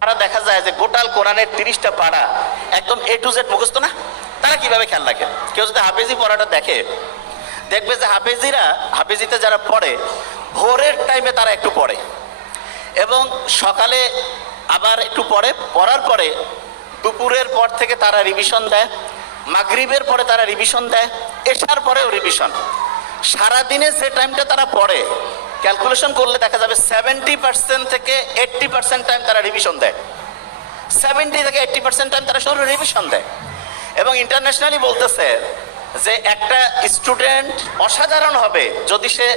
তারা দেখা যায় যে গোটাল কোরআনের তিরিশটা পাড়া একদম এ টু জেড মুখস্থ না? তারা কীভাবে খেয়াল রাখে? কেউ যদি হাফেজি পড়াটা দেখে, দেখবে যে হাফেজিরা, হাফেজিতে যারা পড়ে, ভোরের টাইমে তারা একটু পড়ে। এবং সকালে আবার একটু পড়ে, পড়ার পরে দুপুরের পর থেকে তারা রিভিশন দেয়, মাগরিবের পরে তারা রিভিশন দেয় এসার পরেও রিভিশন সারাদিনে যে টাইমটা তারা পড়ে। ক্যালকুলেশন করলে দেখা যাবে সেভেন্টি পার্সেন্ট থেকে এইট্টি পার্সেন্ট টাইম তারা রিভিশন দেয়। সেভেন্টি থেকে এইট্টি পার্সেন্ট টাইম তারা শুধু রিভিশন দেয়। এবং ইন্টারন্যাশনালি বলতেছে যে একটা স্টুডেন্ট অসাধারণ হবে যদি সে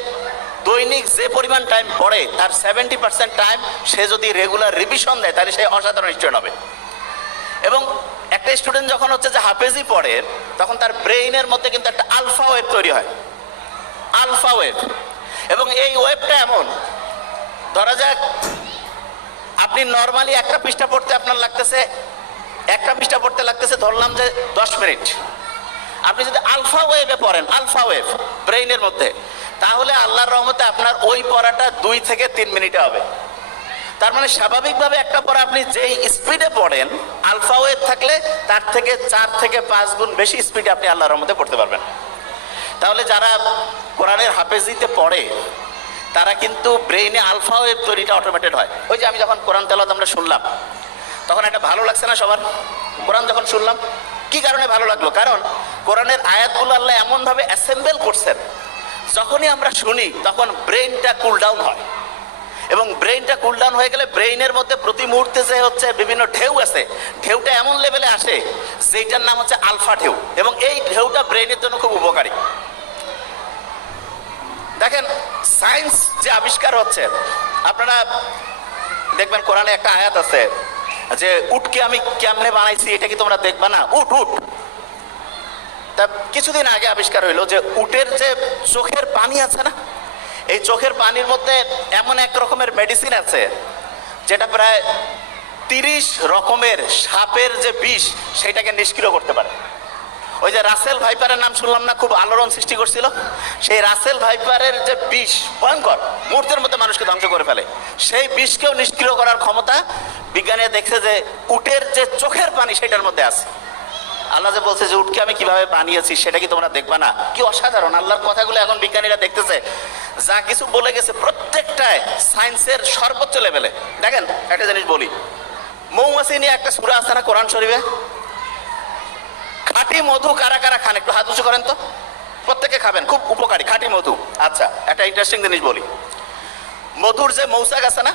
দৈনিক যে পরিমাণ টাইম পড়ে, তার সেভেন্টি পার্সেন্ট টাইম সে যদি রেগুলার রিভিশন দেয়, তাহলে সে অসাধারণ স্টুডেন্ট হবে। এবং একটা স্টুডেন্ট যখন হচ্ছে যে হাফেজি পড়ে, তখন তার ব্রেইনের মধ্যে কিন্তু একটা আলফা ওয়েভ তৈরি হয়। আলফা ওয়েভ এবং এই ওয়েবটা এমন। ধরা যাক, আপনি নর্মালি একটা পৃষ্ঠা পড়তে আপনার লাগতেছে, একটা পৃষ্ঠা পড়তে লাগতেছে, ধরলাম যে দশ মিনিট। আপনি যদি আলফা ওয়েভে পড়েন, আলফা ওয়েভ ব্রেইনের মধ্যে, তাহলে আল্লাহর রহমতে আপনার ওই পড়াটা দুই থেকে তিন মিনিটে হবে। তার মানে স্বাভাবিকভাবে একটা পড়া আপনি যেই স্পিডে পড়েন, আলফা ওয়েভ থাকলে তার থেকে চার থেকে পাঁচ গুণ বেশি স্পিডে আপনি আল্লাহর রহমতে পড়তে পারবেন। তাহলে যারা কোরআনের হাফেজিতে পড়ে, তারা কিন্তু ব্রেইনে আলফা ওয়েভ তৈরিটা অটোমেটেড হয়। ওই যে আমি যখন কোরআন তেলাওয়াত আমরা শুনলাম, তখন একটা ভালো লাগছে না সবার? কোরআন যখন শুনলাম, কি কারণে ভালো লাগল? কারণ কোরআনের আয়াতগুলো আল্লাহ এমনভাবে অ্যাসেম্বল করছেন, যখনই আমরা শুনি, তখন ব্রেইনটা কুল ডাউন হয়। এবং ব্রেইনটা কুল ডাউন হয়ে গেলে ব্রেইনের মধ্যে প্রতি মুহূর্তে যে হচ্ছে বিভিন্ন ঢেউ আছে, ঢেউটা এমন লেভেলে আসে যেটার নাম হচ্ছে আলফা ঢেউ। এবং এই ঢেউটা ব্রেইনের জন্য খুব উপকারী। সায়েন্স যে আবিষ্কার হচ্ছে, আপনারা দেখবেন কোরআনে একটা আয়াত আছে যে উটকে আমি কেমনে বানাইছি, এটা কি তোমরা দেখবা না? উট উট তা কিছুদিন আগে আবিষ্কার হইল যে, উটের যে চোখের পানি আছে না, এই চোখের পানির মধ্যে এমন এক রকমের মেডিসিন আছে, যেটা প্রায় তিরিশ রকমের সাপের যে বিষ সেটাকে নিষ্ক্রিয় করতে পারে। ওই যে রাসেল ভাইপারের নাম শুনলাম না, খুব আলোড়ন সৃষ্টি করছিল। সেই রাসেল ভাইপারের যে বিষ, ভয়ঙ্কর, মুহূর্তের মধ্যে মানুষকে ধ্বংস করে ফেলে। সেই বিষকেও নিষ্ক্রিয় করার ক্ষমতা বিজ্ঞানীরা দেখছে যে উটের যে চোখের পানি সেটার মধ্যে আছে। আল্লাহ যে বলছে যে উটকে আমি কীভাবে বানিয়েছি সেটা কি তোমরা দেখবা না? কি অসাধারণ! আল্লাহর কথাগুলো এখন বিজ্ঞানীরা দেখতেছে। যা কিছু বলে গেছে প্রত্যেকটায় সায়েন্সের সর্বোচ্চ লেভেলে। দেখেন, একটা জিনিস বলি। মৌমাছি নিয়ে একটা সুরা আছে না কোরআন শরীফে? খাঁটি মধু কারা কারা খান? একটু হাত উঁচু করেন তো। প্রত্যেকে খাবেন, খুব উপকারী, খাঁটি মধু। আচ্ছা একটা ইন্টারেস্টিং জিনিস বলি। মধুর যে মৌসাক আছে না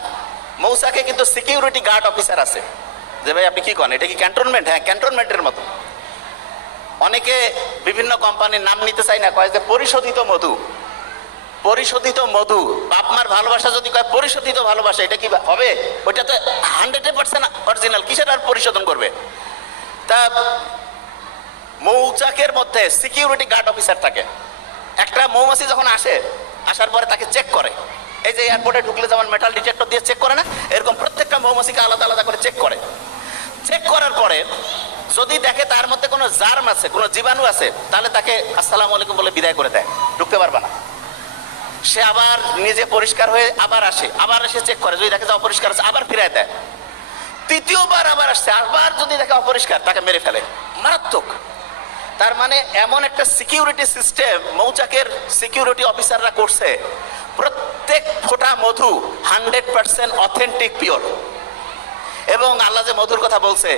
মৌসাকে কিন্তু সিকিউরিটি গার্ড অফিসার আছে। যে ভাই, আপনি কি করেন এটা কি ক্যান্টনমেন্ট হ্যাঁ ক্যান্টনমেন্টের মতো। অনেকে বিভিন্ন কোম্পানির নাম নিতে চাই না, কয় যে পরিশোধিত মধু। পরিশোধিত মধু, বাপ মার ভালোবাসা যদি কয় পরিশোধিত ভালোবাসা, এটা কি হবে? ওইটা তো হান্ড্রেড পার্সেন্ট অরিজিনাল কিসের আর পরিশোধন করবে? তা মৌচাকের মধ্যে সিকিউরিটি গার্ড অফিসার থাকে। একটা মৌমাছি যখন আসে, আসার পরে তাকে চেক করে। এই যে এয়ারপোর্টে ঢুকলে যেমন মেটাল ডিটেক্টর দিয়ে চেক করে না, এরকম প্রত্যেকটা মৌমাছিকে আলাদা আলাদা করে চেক করে। চেক করার পরে যদি দেখে তার মধ্যে কোনো জার্ম আছে, কোনো জীবাণু আছে, তাহলে তাকে আসসালামু আলাইকুম বলে বিদায় করে দেয়। ঢুকতে পারবে না। সে আবার নিজে পরিষ্কার হয়ে আবার আসে, আবার এসে চেক করে। যদি দেখে যে অপরিষ্কার আছে, আবার ফিরায় দেয়। তৃতীয়বার আবার আসছে, আবার যদি দেখে অপরিষ্কার, তাকে মেরে ফেলে। মারাত্মক। তার মানে এমন একটা সিকিউরিটি সিস্টেম মৌচাকের সিকিউরিটি অফিসাররা করছে। প্রত্যেক ফোটা মধু হান্ড্রেড পার্সেন্ট অথেন্টিক পিওর এবং আল্লাহ যে মধুর কথা বলছে